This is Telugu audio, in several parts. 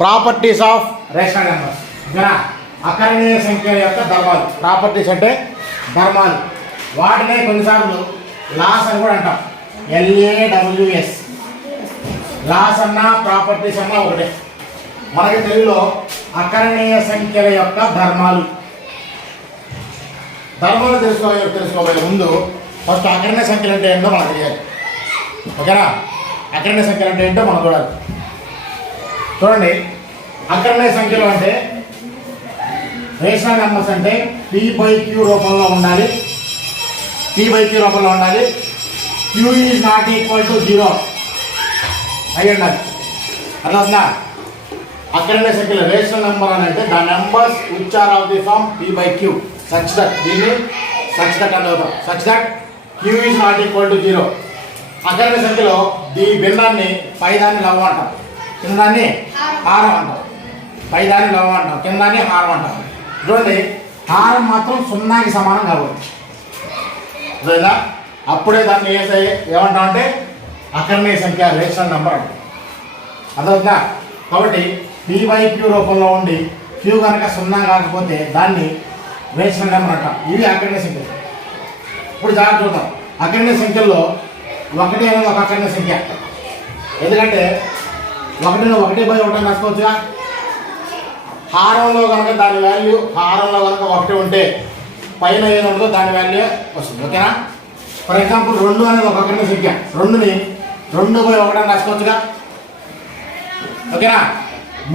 Properties of rational numbers. ఓకేనా? అకరణీయ సంఖ్యల యొక్క ధర్మాలు. ప్రాపర్టీస్ అంటే ధర్మాలు. వాటినే కొన్నిసార్లు లాస్ అని కూడా అంటాం. LAWS. లాస్ అన్నా ప్రాపర్టీస్ అన్నా ఒకటే. మనకి తెలుగులో అకరణీయ సంఖ్యల యొక్క ధర్మాలు. ధర్మాలు తెలుసుకోబోయే ముందు ఫస్ట్ అకరణీయ సంఖ్యలు అంటే ఏంటో మనకు తెలియాలి. ఓకేనా? అకరణీయ సంఖ్యలు అంటే ఏంటో మనం చూడాలి. చూడండి, అకరణీయ సంఖ్యలు అంటే రేషనల్ నెంబర్స్ అంటే P/Q రూపంలో ఉండాలి. P/Q రూపంలో ఉండాలి. Q is not equal to 0 అయి ఉండాలి. అట్లా ఉందా? అకరణీయ సంఖ్యలు రేషనల్ నెంబర్ అని అంటే the numbers which are of the form P/Q such that, దీన్ని సచ్ దట్ అని అవుతాం. Such that Q is not equal to 0. అకరణీయ సంఖ్యలో ఈ భిన్నాన్ని పైదాన్ని లవం అంటాం, కిందాన్ని హారం అంటాం. పైదాన్ని లవం అంటాం, కిందాన్ని హారం అంటాం. చూడండి, హారం మాత్రం 0కి సమానం కావాలి లేదా అప్పుడే దాన్ని ఏమంటాం అంటే అకరణీయ సంఖ్య రేషనల్ నెంబర్ అంటాం. అదవుతుందా? కాబట్టి P/Q రూపంలో ఉండి Q కనుక 0 కాకపోతే దాన్ని రేషనల్ నెంబర్ అంటాం. ఇవి అకరణీయ సంఖ్యలు. ఇప్పుడు జాగ్రత్త చూద్దాం. అకరణీయ సంఖ్యల్లో 1 అనేది ఒక అకరణీయ సంఖ్య. ఎందుకంటే 1ని 1/1 రాసుకోవచ్చుగా. హారంలో కనుక దాని వాల్యూ హారంలో కనుక 1 ఉంటే పైన ఏది ఉంటుందో దాని వాల్యూ వస్తుంది. ఓకేనా? ఫర్ ఎగ్జాంపుల్ 2 అనేది ఒక అకరణీయ సంఖ్య. 2ని 2/1 రాసుకోవచ్చుగా. ఓకేనా?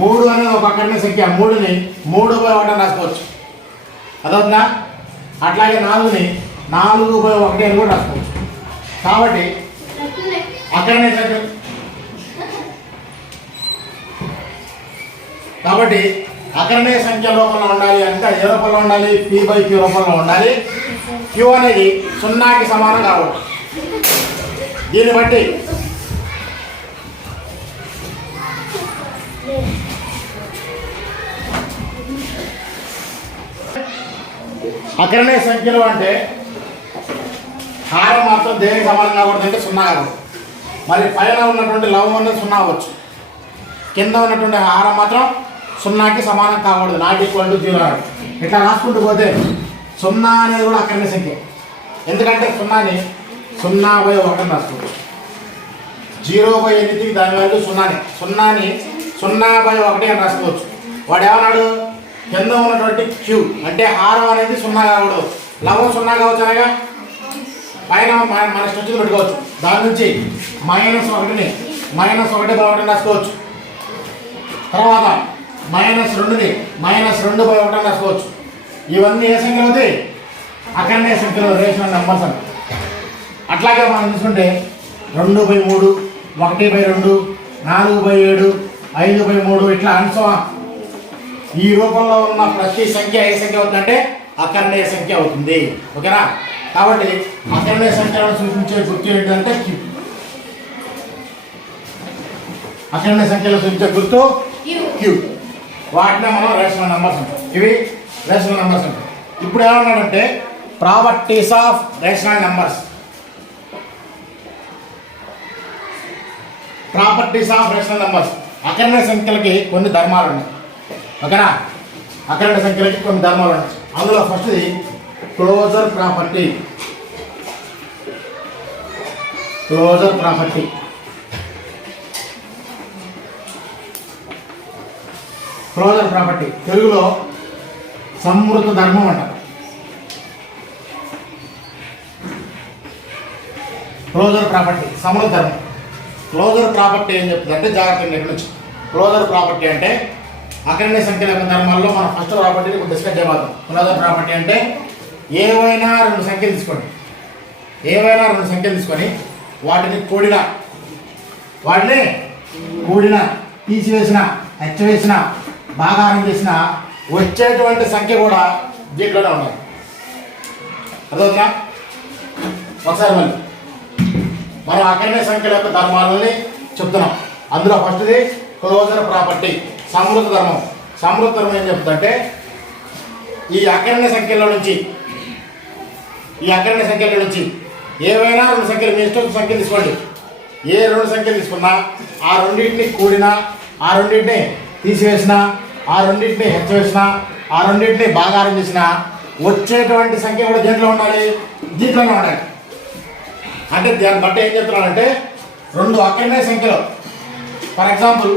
3 అనేది ఒక అకరణీయ సంఖ్య. 3ని 3/1 రాసుకోవచ్చు. అదవుతుందా? అట్లాగే 4ని 4/1 అని కూడా రాసుకోవచ్చు. కాబట్టి అకరణీయ సంఖ్య అకరణీయ సంఖ్య రూపంలో ఉండాలి అంటే ఏ రూపంలో ఉండాలి? P/Q రూపంలో ఉండాలి. Q అనేది 0కి సమానం కావాలి. దీన్ని బట్టి అకరణీయ సంఖ్యలు అంటే హారం మాత్రం దేనికి సమానం కాకూడదు అంటే 0 కాకూడదు. మరి పైన ఉన్నటువంటి లవం అనేది 0 అవ్వచ్చు. కింద ఉన్నటువంటి హారం మాత్రం 0కి సమానం కాకూడదు. Not equal to 0. ఇట్లా రాసుకుంటూ పోతే 0 అనేది కూడా అకరణీయ సంఖ్య. ఎందుకంటే 0ని 0/1 రాసుకోవచ్చు. 0/8కి దాని వాల్యూ 0ని 0/1 అని రాసుకోవచ్చు. వాడు ఏమన్నాడు? కింద ఉన్నటువంటి Q అంటే హారం అనేది 0 కాకూడదు. లవం 0 కావచ్చు అనగా పైన మన స్ట్రెచ్ని పెట్టుకోవచ్చు. దాని నుంచి -1ని -1/1 రాసుకోవచ్చు. తర్వాత -2ని -2/1 రాసుకోవచ్చు. ఇవన్నీ ఏ సంఖ్యలు అవుతాయి? అకరణీయ సంఖ్యలు, రేషనల్ నెంబర్స్ అని. అట్లాగే మనం చూసుకుంటే 2/3, 1/2, 4/7, 5/3 ఇట్లా అన్సో ఈ రూపంలో ఉన్న ప్రతి సంఖ్య ఏ సంఖ్య అవుతుందంటే అకరణీయ సంఖ్య అవుతుంది. ఓకేనా? కాబట్టి అకరణీయ సంఖ్యలను సూచించే గుర్తు ఏంటంటే Q. అకరణీయ సంఖ్యలు సూచించే గుర్తు Q. వాటినే మనం రేషనల్ నెంబర్స్ అంటాం. ఇవి రేషనల్ నెంబర్స్ అంటాం. ఇప్పుడు ఏమన్నాడంటే properties of rational numbers. Properties of rational numbers. అకరణీయ సంఖ్యలకి కొన్ని ధర్మాలు ఉన్నాయి. ఓకేనా? అకరణీయ సంఖ్యలకి కొన్ని ధర్మాలు ఉన్నాయి. అందులో ఫస్ట్ది closure property. Closure property closure property తెలుగులో సంవృత ధర్మం అంటారు. క్లోజర్ ప్రాపర్టీ సమృత ధర్మం. క్లోజర్ ప్రాపర్టీ ఏం చెప్తుంది అంటే జాగ్రత్త ఇక్కడ నుంచి. క్లోజర్ ప్రాపర్టీ అంటే అకరణీయ సంఖ్యల యొక్క ధర్మాల్లో మనం ఫస్ట్ ప్రాపర్టీని ఇప్పుడు డిస్కస్ చేయబోతాం. క్లోజర్ ప్రాపర్టీ అంటే ఏవైనా 2 సంఖ్యలు తీసుకోండి. ఏవైనా 2 సంఖ్యలు తీసుకొని వాటిని కూడిన తీసివేసిన హెచ్చవేసిన భాగారం చేసిన వచ్చేటువంటి సంఖ్య కూడా దీంట్లోనే ఉండాలి. అదవుతుందా? ఒకసారి మళ్ళీ మనం అకరణీయ సంఖ్యల యొక్క ధర్మాలని చెప్తున్నాం. అందులో ఫస్ట్ది క్లోజర్ ప్రాపర్టీ, సమృద్ధ ధర్మం. సమృద్ధ ధర్మం ఏం చెప్తుందంటే ఈ అకరణీయ సంఖ్యల నుంచి ఏవైనా 2 సంఖ్యలు మీ ఇష్టం సంఖ్యలు తీసుకోండి. ఏ 2 సంఖ్యలు తీసుకున్నా ఆ రెండింటిని కూడినా ఆ రెండింటిని తీసివేసిన, ఆ రెండింటిని హెచ్చవేసిన, ఆ రెండింటిని భాగారం చేసిన వచ్చేటువంటి సంఖ్య కూడా దేంట్లో ఉండాలి? దీంట్లోనే ఉండాలి. అంటే దాన్ని బట్టి ఏం చెప్తున్నానంటే రెండు అఖండ సంఖ్యలు, for example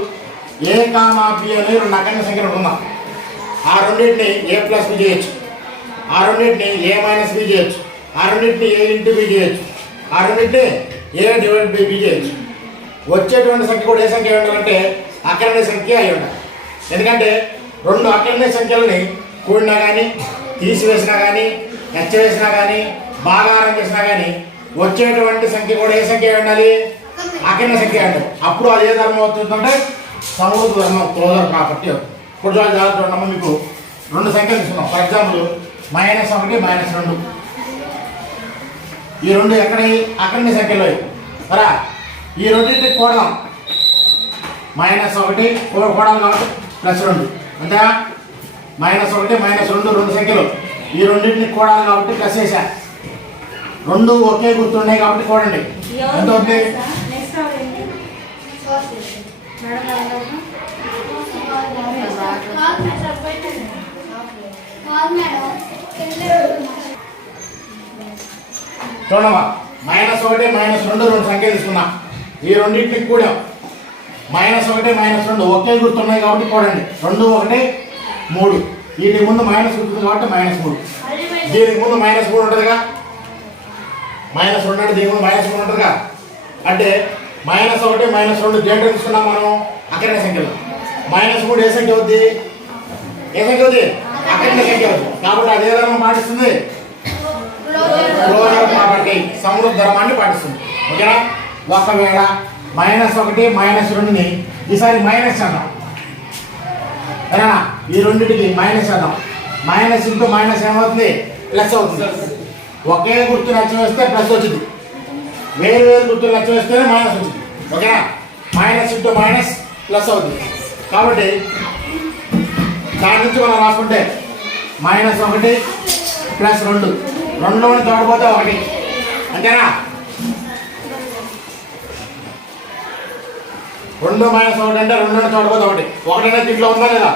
A comma B అనేది రెండు అఖండ సంఖ్యలు ఉంటున్నాం. ఆ రెండింటిని ఏ ప్లస్ బి చేయొచ్చు, ఆ రెండింటిని ఏ మైనస్ బి చేయొచ్చు, ఆ రెండింటిని ఏ ఇంటూ బి చేయొచ్చు, ఆ రెండింటిని ఏ డివైడ్ బై బి చేయొచ్చు. వచ్చేటువంటి సంఖ్య కూడా ఏ సంఖ్య ఉండాలంటే అఖండ సంఖ్య అయి ఉండాలి. ఎందుకంటే రెండు అఖండ సంఖ్యలని కూడినా కానీ, తీసివేసినా కానీ, హెచ్చవేసినా కానీ, భాగారం చేసినా కానీ వచ్చేటువంటి సంఖ్య కూడా ఏ సంఖ్య ఉండాలి? అఖండ సంఖ్య ఉండాలి. అప్పుడు అది ఏ ధర్మం అవుతుందంటే సమృద్ధ ధర్మం, క్లోజర్ ప్రాపర్టీ. ఇప్పుడు జాగ్రత్త మీకు రెండు సంఖ్యలు తీసుకున్నాం. ఫర్ ఎగ్జాంపుల్ -1 -2, ఈ రెండు ఎక్కడ అఖండ సంఖ్యలో సరే. ఈ రెండింటికి కూడదాం. -1 కూడాలి కాబట్టి +2 అంటే -1 -2 రెండు సంఖ్యలు. ఈ రెండింటిని కూడాలి కాబట్టి ప్లస్ వేసా. రెండు ఒకే గుర్తున్నాయి కాబట్టి కూడండి. ఎంత అవుతుంది? చూడమ్మా, -1 -2 రెండు సంఖ్యలు తీసుకున్నా. ఈ రెండింటికి కూడా -1 -2 ఒకే గుర్తున్నాయి కాబట్టి కూడండి. 2 1 3. వీటి ముందు మైనస్ గుర్తుంది కాబట్టి -3. దీనికి ముందు -3 ఉంటుందిగా. -2 అంటే దీని ముందు -3 ఉంటుందిగా. అంటే -1 -2 దేంట్లో తీసుకున్నాం మనం? అఖండ సంఖ్యలో. -3 ఏ సంఖ్య అవుద్ది? ఏ సంఖ్య అవుద్ది? అఖండ సంఖ్య అవుతుంది. కాబట్టి అదే ధర్మం పాటిస్తుంది, క్లోజర్ ప్రాపర్టీ, సమృద్ధ ధర్మాన్ని పాటిస్తుంది. ఓకేనా? ఒకవేళ -1 -2ని ఈసారి మైనస్ అన్నాం, సరేనా? ఈ రెండింటికి మైనస్ అన్నాం. మైనస్ ఇంటూ మైనస్ ఏమవుతుంది? ప్లస్ అవుతుంది. ఒకే గుర్తు నచ్చ వేస్తే ప్లస్ వచ్చింది, వేరు వేరు గుర్తులు నచ్చ వేస్తేనే మైనస్ వచ్చింది. ఓకేనా? మైనస్ ఇంటూ మైనస్ ప్లస్ అవుతుంది. కాబట్టి దాని నుంచి మనం రాసుకుంటే -1 +2, రెండులోని తోడపోతే 1, అంతేనా? 2 -1 అంటే రెండులోని తోడపోతే 1. 1 అనేది దీంట్లో ఉందా లేదా?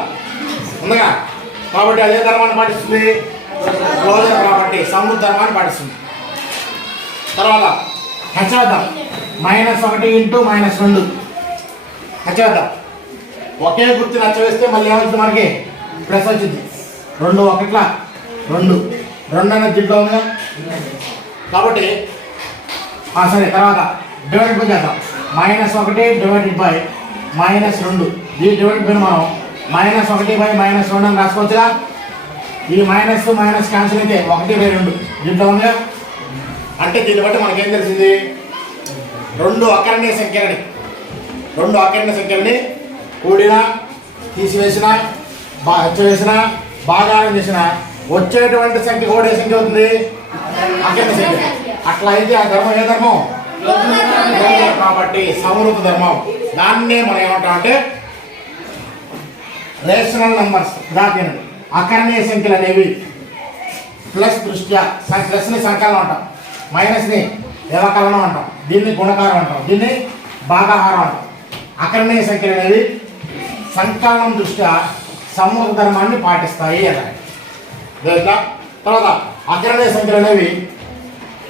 ఉందిగా. కాబట్టి అదే ధర్మాన్ని పాటిస్తుంది, క్లోజర్ ప్రాపర్టీ, సమృద్ధ ధర్మాన్ని పాటిస్తుంది. తర్వాత హెచ్చవేద్దాం. -1 ఇంటూ -2 హెచ్చవేద్దాం. ఒకే గుర్తు నచ్చవేస్తే మళ్ళీ ఏమవుతుంది? మనకి ప్లస్ వచ్చింది. 2 1 2, 2 అనేది దీంట్లో ఉందిగా. కాబట్టి సరే, తర్వాత డివైడ్ బై చేద్దాం. -1 డివైడెడ్ బై -2. ఈ డివైడ్ బై మనం -1 బై -2 అని రాసుకోవచ్చుగా. ఈ మైనస్ మైనస్ క్యాన్సిల్ అయితే 1/2 దీంట్లో ఉందిగా. అంటే దీన్ని బట్టి మనకేం తెలిసింది? రెండు అఖండ సంఖ్యలని కూడినా, తీసివేసిన, హెచ్చవేసిన, భాగారం చేసిన వచ్చేటువంటి సంఖ్య కూడా ఏ సంఖ్య అవుతుంది? అఖండ సంఖ్య. అట్లా అయితే ఆ ధర్మం ఏ ధర్మం? కాబట్టి సమృద్ధ ధర్మం. దాన్నే మనం ఏమంటామంటే రేషనల్ నంబర్స్. దాని అఖండ సంఖ్యలు అనేవి ప్లస్ దృష్ట్యా, ప్లస్ని సంకలనం అంటాం, మైనస్ని వ్యవకలనం అంటాం, దీన్ని గుణకారం అంటాం, దీన్ని భాగాహారం అంటాం. అఖండ సంఖ్యలు అనేవి సంకలనం దృష్ట్యా సమృద్ధ ధర్మాన్ని పాటిస్తాయి అన్నాడు. తర్వాత అఖండ సంఖ్యలు అనేవి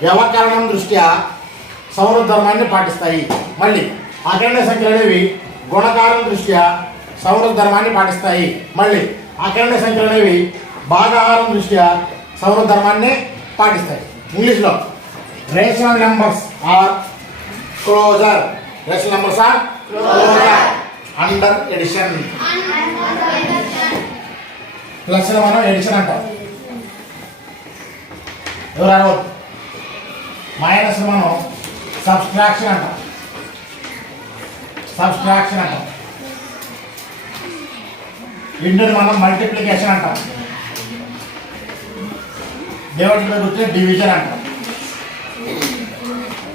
వ్యవకలనం దృష్ట్యా సమృద్ధ ధర్మాన్ని పాటిస్తాయి. మళ్ళీ అఖండ సంఖ్యలు అనేవి గుణకారం దృష్ట్యా సమృద్ధ ధర్మాన్ని పాటిస్తాయి. మళ్ళీ అఖండ సంఖ్యలు అనేవి భాగాహారం దృష్ట్యా సమృద్ధ ధర్మాన్ని పాటిస్తాయి. ఇంగ్లీష్లో rational numbers are closure. Rational numbers are closure under addition. Plus మనం ఎడిషన్ అంటాం. ఎవరు అనవద్దు. మైనస్ మనం సబ్స్ట్రాక్షన్ అంటాం. ఇంటర్ని మనం మల్టిప్లికేషన్ అంటాం. డివైడ్ బై గుర్తు డివిజన్ అంటాం.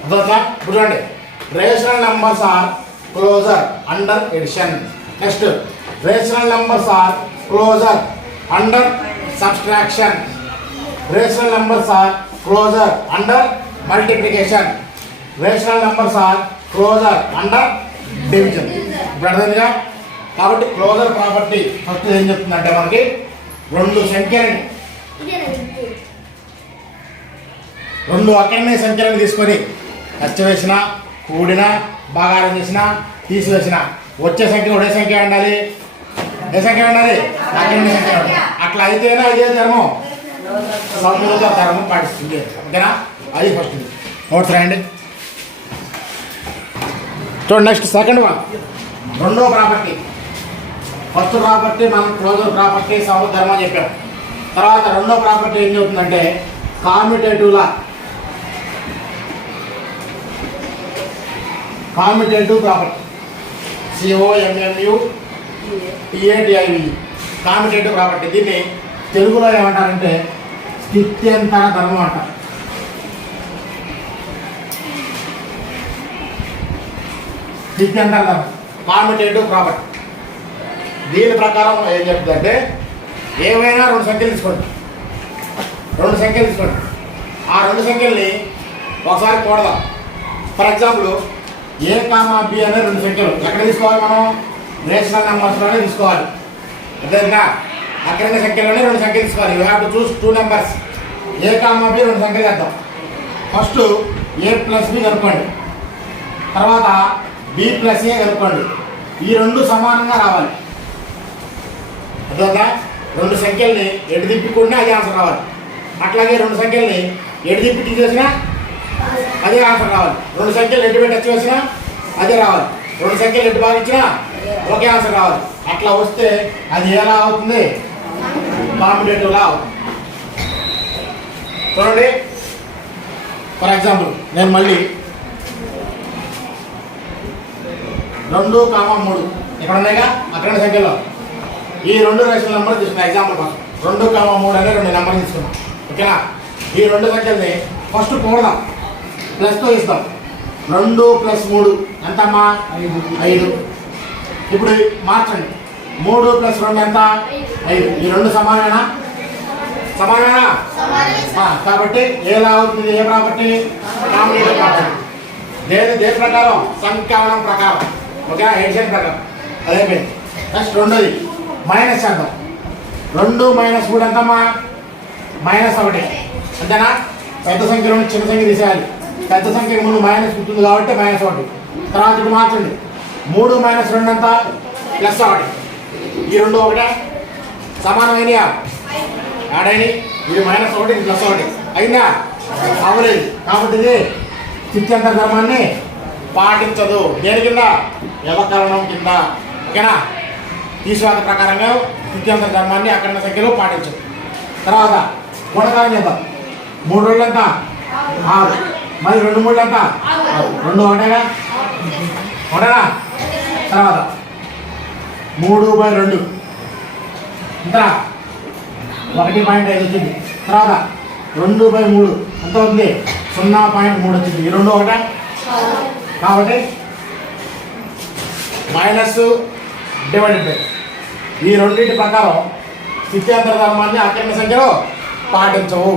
అర్థమవుతుందా? ఇప్పుడు చూడండి, rational numbers are closure under addition. Next rational numbers are closure under subtraction. Rational numbers are closure under multiplication. Rational numbers are closure under division. ఇప్పుడు అర్థమైందిగా? కాబట్టి క్లోజర్ ప్రాపర్టీ ఫస్ట్ ఏం చెప్తుందంటే మనకి రెండు సంఖ్యలని రెండు అక్కడనే సంఖ్యలను తీసుకొని ఖర్చు వేసిన కూడిన భాగారం చేసిన తీసివేసిన వచ్చే సంఖ్య ఒకే సంఖ్య ఉండాలి. ఏ సంఖ్య ఉండాలి? అక్కడనే సంఖ్య ఉండాలి. అట్లా అయితేనే అదే ధర్మం సమృద్ధ ధర్మం పాటిస్తుంది. ఓకేనా? అది ఫస్ట్ నోట్స్ రాయండి. చూడండి నెక్స్ట్ సెకండ్ వన్ రెండో ప్రాపర్టీ. ఫస్ట్ ప్రాపర్టీ మనం క్లోజర్ ప్రాపర్టీ సమృద్ధ ధర్మం చెప్పాం. తర్వాత రెండో ప్రాపర్టీ ఏం చెబుతుందంటే commutative law. Commutative property COMMUTATIV commutative property. దీన్ని తెలుగులో ఏమంటారంటే స్థిత్యంతర ధర్మం అంటారు. స్థిత్యంతర ధర్మం కామ్యుటేటివ్ ప్రాపర్టీ. దీని ప్రకారం ఏం చెప్తుందంటే ఏవైనా రెండు సంఖ్యలు తీసుకోండి. ఆ రెండు సంఖ్యల్ని ఒకసారి కూడదాం. ఫర్ ఎగ్జాంపుల్ A, B అనే రెండు సంఖ్యలు ఎక్కడ తీసుకోవాలి? మనం రేషనల్ నెంబర్స్లోనే తీసుకోవాలి. అదేవిధంగా అక్కడనే సంఖ్యలోనే రెండు సంఖ్యలు తీసుకోవాలి. You have to choose 2 numbers. A, B రెండు సంఖ్యలు వేద్దాం. ఫస్ట్ A + B కనుక్కోండి. తర్వాత B + A కనుక్కోండి. ఈ రెండు సమానంగా రావాలి. అదేవిధంగా రెండు సంఖ్యల్ని ఎటు తిప్పుకుంటే అదే ఆన్సర్ రావాలి. అట్లాగే రెండు సంఖ్యల్ని ఎటు తిప్పి తీసేసినా అదే ఆన్సర్ రావాలి. రెండు సంఖ్యలు ఎటు పెట్టి వచ్చి వేసినా అదే రావాలి. రెండు సంఖ్యలు ఎటు భాగించినా ఒకే ఆన్సర్ రావాలి. అట్లా వస్తే అది ఎలా అవుతుంది? కాంపిటేటివ్ లా అవుతుంది. చూడండి ఫర్ ఎగ్జాంపుల్ నేను మళ్ళీ 2, 3 ఇక్కడ ఉన్నాయిగా అక్కడ సంఖ్యలో ఈ రెండు రేషనల్ నెంబర్ తీసుకున్నాం. ఎగ్జాంపుల్ కోసం 2, 3 అనే రెండు నెంబర్ తీసుకున్నాం. ఓకేనా? ఈ రెండు సంఖ్యల్ని ఫస్ట్ కూడదాం. ప్లస్తో ఇస్తాం. 2 + 3 ఎంతమ్మా? 5. ఇప్పుడు మార్చండి. 3 + 2 ఎంత? 5. ఈ రెండు సమానమేనా? కాబట్టి ఎలా అవుతుంది? ఏ ప్రాపర్టీ? Competitive property. దేని ప్రకారం? సంకలనం ప్రకారం. ఓకే, ఎడిషన్ ప్రకారం. అదైపోయింది. నెక్స్ట్ రెండోది మైనస్ చేద్దాం. 2 - 3 ఎంతమ్మా? -1. అంతేనా? పెద్ద సంఖ్యలో చిన్న సంఖ్య తీసేయాలి. పెద్ద సంఖ్యకు ముందు మైనస్ పుట్టింది కాబట్టి -1. తర్వాత ఇప్పుడు మార్చండి. 3 - 2 ఎంత? +1. ఈ రెండు ఒకటే సమానమైనయా? ఆడైన ఇది -1 ఇది +1 అయిందా? అవ్వలేదు. కాబట్టి ఇది స్థిత్యంతర ధర్మాన్ని పాటించదు. దేని కింద? వ్యవకరణం కింద. ఓకేనా? తీసివేత ప్రకారంగా స్థిత్యంతర ధర్మాన్ని అక్కడ సంఖ్యలో పాటించదు. తర్వాత గుణకారం చేద్దాం. 3 రోజులు ఎంత? 6. మరి 2 3 ఎంత? 2 ఒకటేగా? తర్వాత 3/2 ఎంత? 1.5 వచ్చింది. తర్వాత 2/3 ఎంత అవుతుంది? 0.3 వచ్చింది. ఈ రెండు ఒకటే కాబట్టి -/. ఈ రెండింటి ప్రకారం స్థిత్యంతర ధర్మాన్ని అకరణ సంఖ్యలో పాటించవు.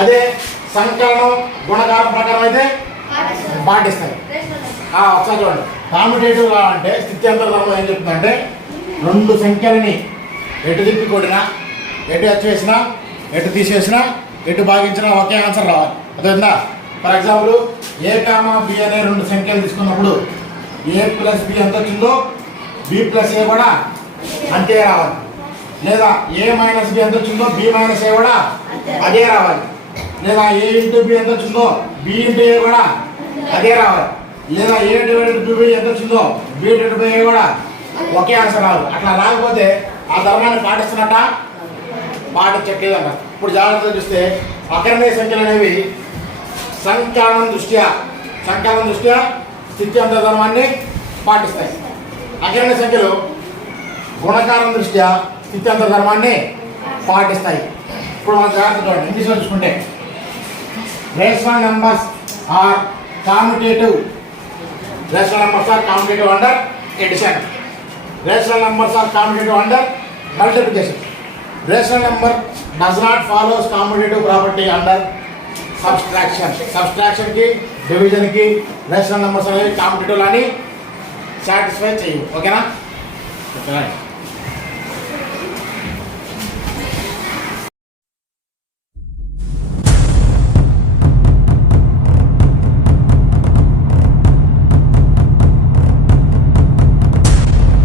అదే సంకలనం గుణకారం ప్రకారం అయితే పాటిస్తాయి. ఒకసారి చూడండి. కాంపిటేటివ్ లా అంటే స్థిత్యంతర ధర్మం ఏం చెప్తుందంటే రెండు సంఖ్యలని ఎటు తిప్పి కొట్టినా, ఎటు వచ్చేసినా, ఎటు తీసేసినా, ఎటు భాగించినా ఒకే ఆన్సర్ రావాలి. అదేవిధంగా ఫర్ ఎగ్జాంపుల్ A, B అనే రెండు సంఖ్యలు తీసుకున్నప్పుడు A + B ఎంత వచ్చిందో B + A కూడా అంతే రావాలి. లేదా A - B ఎంత వచ్చిందో B - A కూడా అదే రావాలి. లేదా A × B ఎంత వచ్చిందో B × A కూడా అదే రావాలి. లేదా A / B ఎంత వచ్చిందో B / A కూడా ఒకే ఆన్సర్ రావాలి. అట్లా రాకపోతే ఆ ధర్మాన్ని పాటిస్తున్నట్ట? పాటించట్లేదు అన్నమాట. ఇప్పుడు జాగ్రత్తగా చూస్తే అకరణీయ సంఖ్యలు అనేవి సంకలనం దృష్ట్యా స్థిత్యంతర ధర్మాన్ని పాటిస్తాయి. అకరణీయ సంఖ్యలు గుణకారం దృష్ట్యా స్థిత్యంతర ధర్మాన్ని పాటిస్తాయి. ఇప్పుడు మనం జాగ్రత్త చూడండి. ఇంగ్లీష్లో చూసుకుంటే rational numbers are commutative under addition. Rational numbers are commutative under multiplication. Rational number does not follows commutative property under సబ్స్ట్రాక్షన్కి డివిజన్కి రేషనల్ నెంబర్స్ అనేవి కాంపిటేటివ్ అని సాటిస్ఫై చేయవు. ఓకేనా? ఓకే